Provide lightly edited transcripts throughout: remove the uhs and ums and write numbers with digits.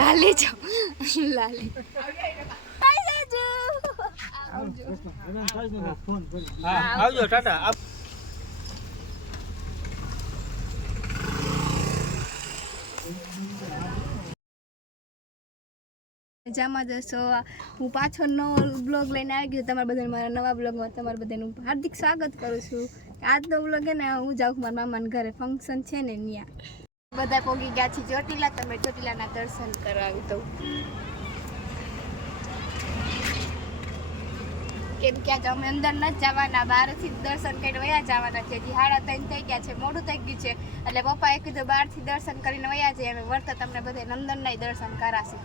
લાલી છો લાલી આવજો ટાટા. મજામાં જશો. હું પાછો નવો બ્લોગ લઈને આવી ગયો તમારા બધાને મારા નવા બ્લોગમાં તમારા બધાનું હાર્દિક સ્વાગત કરું છું. આજનો બ્લોગ હે ને હું જાઉં મારા મામાના ઘરે ફંક્શન છે ને ત્યાં બધા પોગી ગયા છે ચોટીલા. તમે ચોટીલાના દર્શન કરાવી દઉં કેમ કે આજે અમે અંદર નથી જવાના, બહારથી દર્શન કરીને વયા જવાના છે. હજી 3:30 થઈ ગયા છે, મોડું થઈ ગયું છે એટલે પપ્પાએ કીધું બહારથી દર્શન કરીને વયા જઈએ. અમે વર્તા તમને બધે નંદનના દર્શન કરાશે.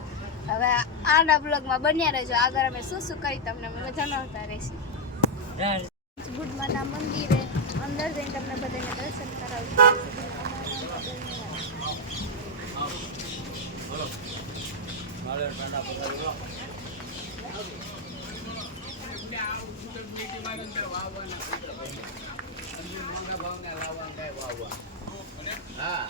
હવે આના બ્લોગમાં બન્યા રહેજો. આગળ અમે શું શું કરી તમને જણાવતા રહીશું. ગુડમાના મંદિરે અંદર જઈને તમને બધાને દર્શન કરાવશું. હા,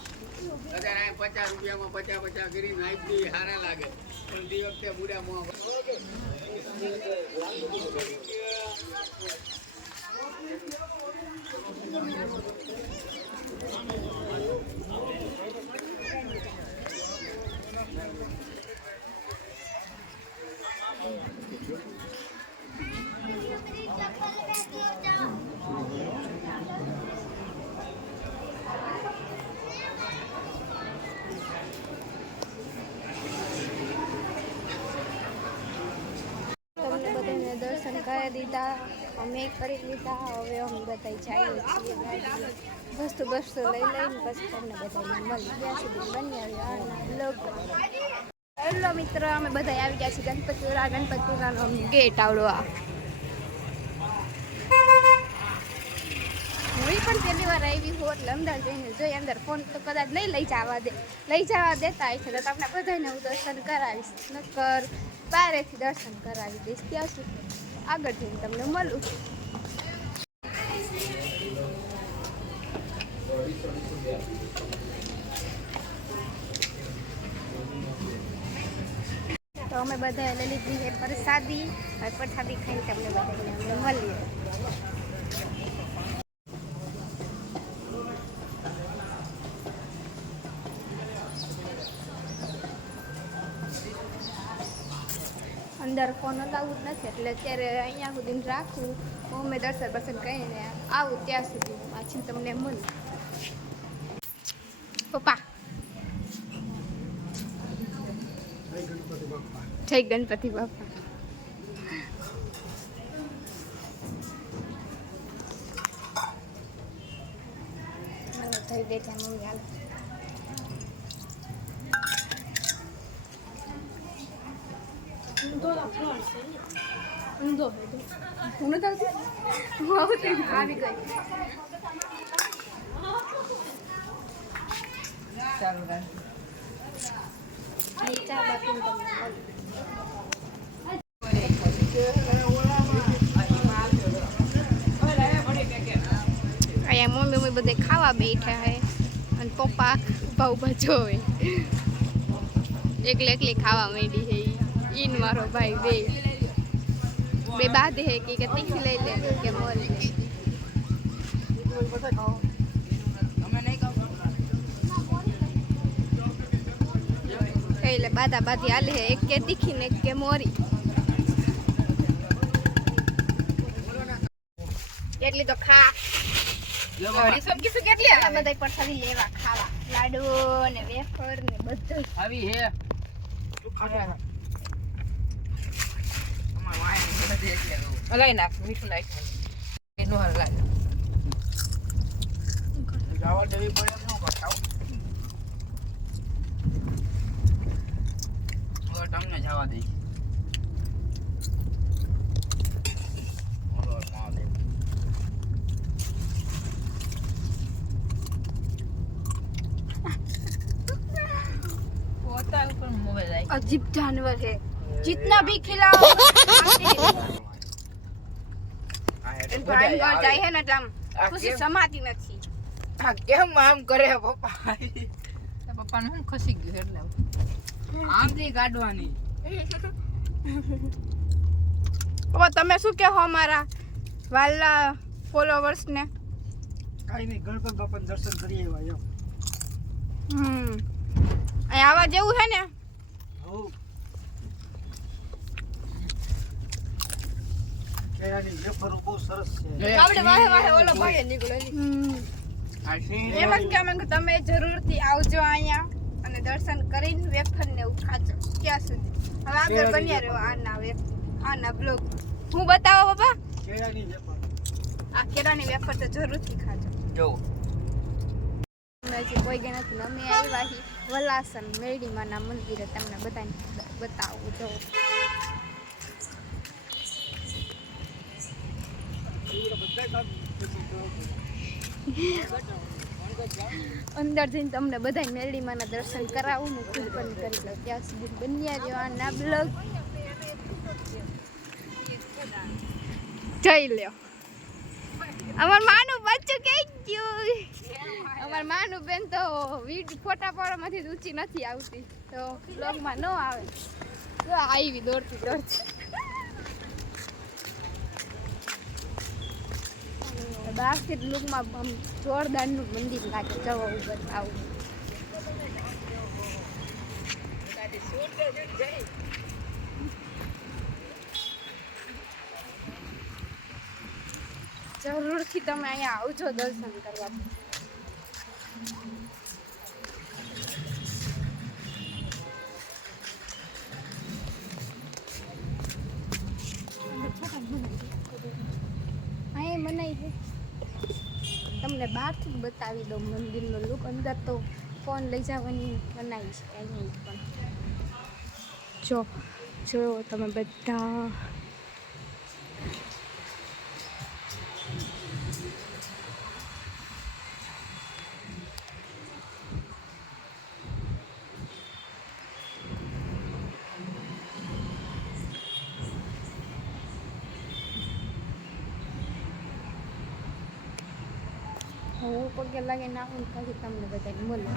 50 રૂપિયામાં 50 કરી નાખી સારા લાગે, પણ તે વખતે બુરા મોં દર્શન કરી દીધા, અમે કરી લીધા. હવે અમે બધા જઈએ છીએ વસ્તુ લઈ લઈને પછી તમને બધાને મળી ગયા સુધી બન્યા બ્લોગ. હેલો મિત્રો, અમે બધા આવી ગયા છીએ ગણપતિપુરાનો ગેટ આવડો. હું પણ પહેલી વાર આવી હોત એટલે અંદર જઈને જોઈ. અંદર ફોન તો કદાચ નહીં લઈ જવા દેતા હોય છે તો તમને બધાને હું દર્શન કરાવીશ. નકર બારેથી દર્શન કરાવી દઈશ. ત્યાં સુધી આગળ જઈને તમને મળું. તો અમે બધા લઈ લીધી છે પ્રસાદી. હવે પ્રસાદી ખાઈને તમને બધાને અમને મળીએ. અંદર ફોન અલાઉડ નથી એટલે અત્યારે અહીંયા સુધી રાખું. અમે દર્શન કરીને આવું ત્યાં સુધી પાછી તમને મળું. પપ્પા જય ગણપતિ બાપા. થઈ ગઈ છે મમ્મી. હાલ આવી ગઈ. અહીંયા મમ્મી બધે ખાવા બેઠા હે અને પપ્પા ઉભા જોવે. એકલી ખાવા માંડી હે. ઈન મારો ભાઈ બે બાદ હે કે તીખી લઈ લે કે મોલ એટલે બાધી હાલે હે. એક કે તીખી ને એક કે મોરી. એટલી તો ખા બધા પ્રસાદી લેવા ખાવા. લાડુ ને વેફર ને બધું આવી હે. હલાઈ નાખ, મીઠું નાખ. નો હલાઈ જવા દેવી પડે. ન બતાવ હવે તમને જવા દઈશ. अजीब जानवर है, जितना भी खिलाओ જાય હે ને આમ ખુશી સમાતી નથી. કેમ આમ કરે પપ્પા? પપ્પાનું હું ખસી ગયું એટલે આમથી કાઢવાની. પપ્પા તમે શું કહો અમારા વાલા ફોલોવર્સ ને? કાંઈ નહીં, ગણપત બાપાના દર્શન કરી આવ્યા એમ. અહીં આવા જેવું છે ને? હઉ. કેળાની વેફરો બહુ સરસ છે. આપણે વાહે વાહે ઓલો ભાગે નીકળે આ શેર એમ જ કે અમે તમે જરૂરથી આવજો અહીંયા અને દર્શન કરીને વેફર ને એવું ખાજો. ક્યાં સુધી હવે આગળ બન્યા રહ્યો આના બ્લોગ. હું બતાવો બાબા કેળાની વેફર. આ કેળાની વેફર તો જરૂરથી ખાજો. જો અમે હજી કોઈ ગયા નથી ને અમે આવ્યા છીએ વલાસન મેરડીમાના મંદિરે. તમને બધાને બતાવું જો અંદર જઈને તમને બધા મેરડીમાના દર્શન કરાવું ને ખુદ પણ કરી લો. ત્યાં સુધી બન્યા રહ્યો આના બ્લોગ જઈ લ્યો. અમાર માનું બચ્ચું કઈ ગયું. અમાર માનું બેન તો ફોટા પાડવામાંથી ઊંચી નથી આવતી તો બ્લોગમાં ન આવે. તો આવી દોડતી બહારથી લુકમાં આમ જોરદારનું મંદિર લાગે. જવા બતાવું જરૂરથી તમે અહીંયા આવજો દર્શન કરવા. અહીં મનાઈ છે તમને બહારથી જ બતાવી દઉં મંદિરનો લુક. અંદર તો ફોન લઈ જવાની મનાઈ છે અહીં પણ. જો તમે બધા હું પગે લાગે નાખું પછી તમને બધાને મળું.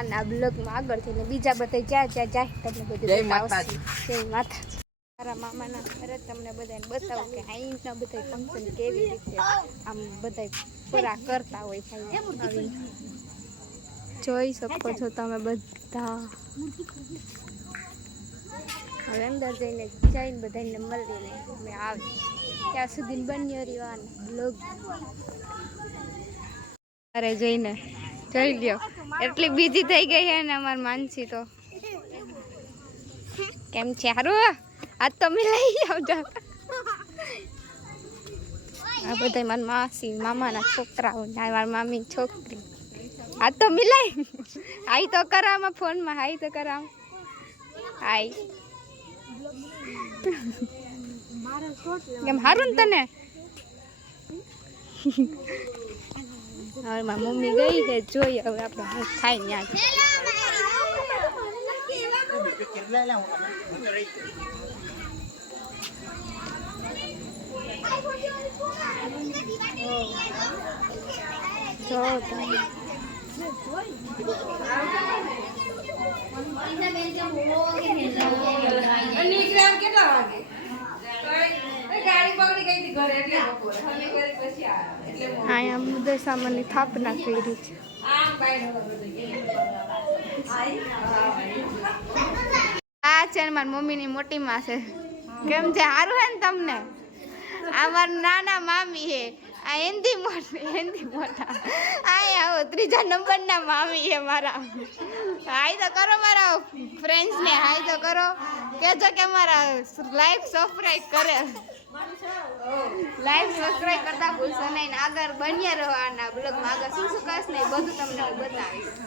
આના બ્લોગમાં આગળ થઈને બીજા બધા જ્યાં જાય તમને બધું જય બતાવશે. માતાજી. જય માતાજી. મારા મામાના ઘરે તમને બધાને બતાવું કે અહીંના બધા ફંક્શન કેવી રીતે આમ બધા પૂરા કરતા હોય છે. આવી જોઈ શકો છો તમે બધા. હવે અંદર જઈને બધાને મળીને અમે આવી ત્યાં સુધી બન્યો રહ્યો આનો બ્લોગ. અરે જઈને જોઈ લ્યો એટલી બીજી થઈ ગઈ છે ને અમારી માનસી તો. કેમ છે હારું? આજ તો મિલાઈ આવજો. આ બધા મારી માસી મામાના છોકરાઓ મારી મામી છોકરી. આજ તો મિલાઈ. હાઈ તો કરામાં ફોનમાં હાઈ તો કરામ. હાઈ કેમ હારું ને તને? હવે મારી મમ્મી ગઈ છે, જોઈએ હવે આપણે શું થાય ત્યાં. જો તમે અહીંયા બધો સામાનની સ્થાપના કરી છે. આ છે ને મારી મમ્મીની મોટી માં છે. કેમ છે, સારું હે ને તમને? આ મારા નાના મામી છે. આ હિન્દી મોટા આવો ત્રીજા નંબરના મામી છે મારા. હાય તો કરો મારા ફ્રેન્ડ્સને, હાય તો કરો, કહેજો કે મારા લાઈફ સબસ્ક્રાઈબ કરે. લાઈવ સબસ્ક્રાઇબ કરતા ભૂલશો નહીં. આગળ બન્યા રહો આના બ્લોગમાં. આગળ શું શું કરશ ને બધું તમને હું બતાવીશ.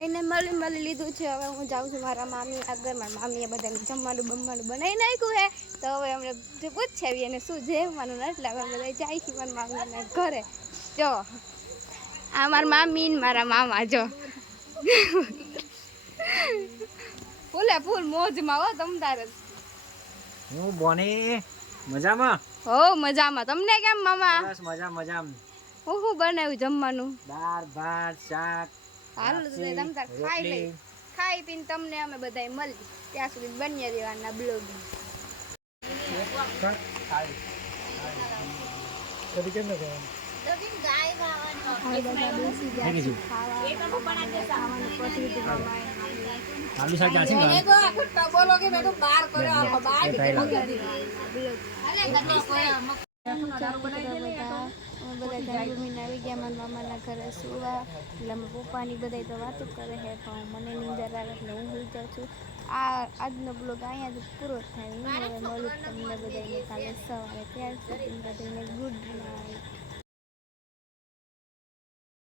એને મળી લીધું છે. હવે હું જાઉં છું મારા મામી આગળ. મારા મામીએ બધાને જમવાનું બનાવી નાખ્યું છે. તો હવે અમને પૂછાવી એને શું જમવાનું એટલે હવે બધા જાય છે મારા મામીના ઘરે. જો આ મારા મામી ને મારા મામા જો ફૂલે ફૂલ મોજમાં હો તમતાર. હું બોને મજામાં? હો મજામાં. તમને કેમ મામા? બસ મજામાં. હું બનાવ્યું જમવાનું? દાળ ભાત શાક. હારું તો તમ તાર ખાઈ પીને તમને અમે બધાય મળી. ત્યાં સુધી બન્યા રહેવાના બ્લોગ. આલુ શાક જાસી ને બોલો કે મેં તો બાર કર્યો આખો બાર બધા જાગુમીને આવી ગયા મારા મામાના ઘરે સુવા. એટલે મારા પપ્પાની બધા તો વાતો કરે છે પણ મને નીંદર આવે એટલે હું સુઈ જાઉં છું. આજનો બ્લોગ અહીંયા જ પૂરો થાય. હું હવે મળું તમને બધાને કાલે સવારે. ત્યાર સુધી બધાને ગુડ નાઇટ.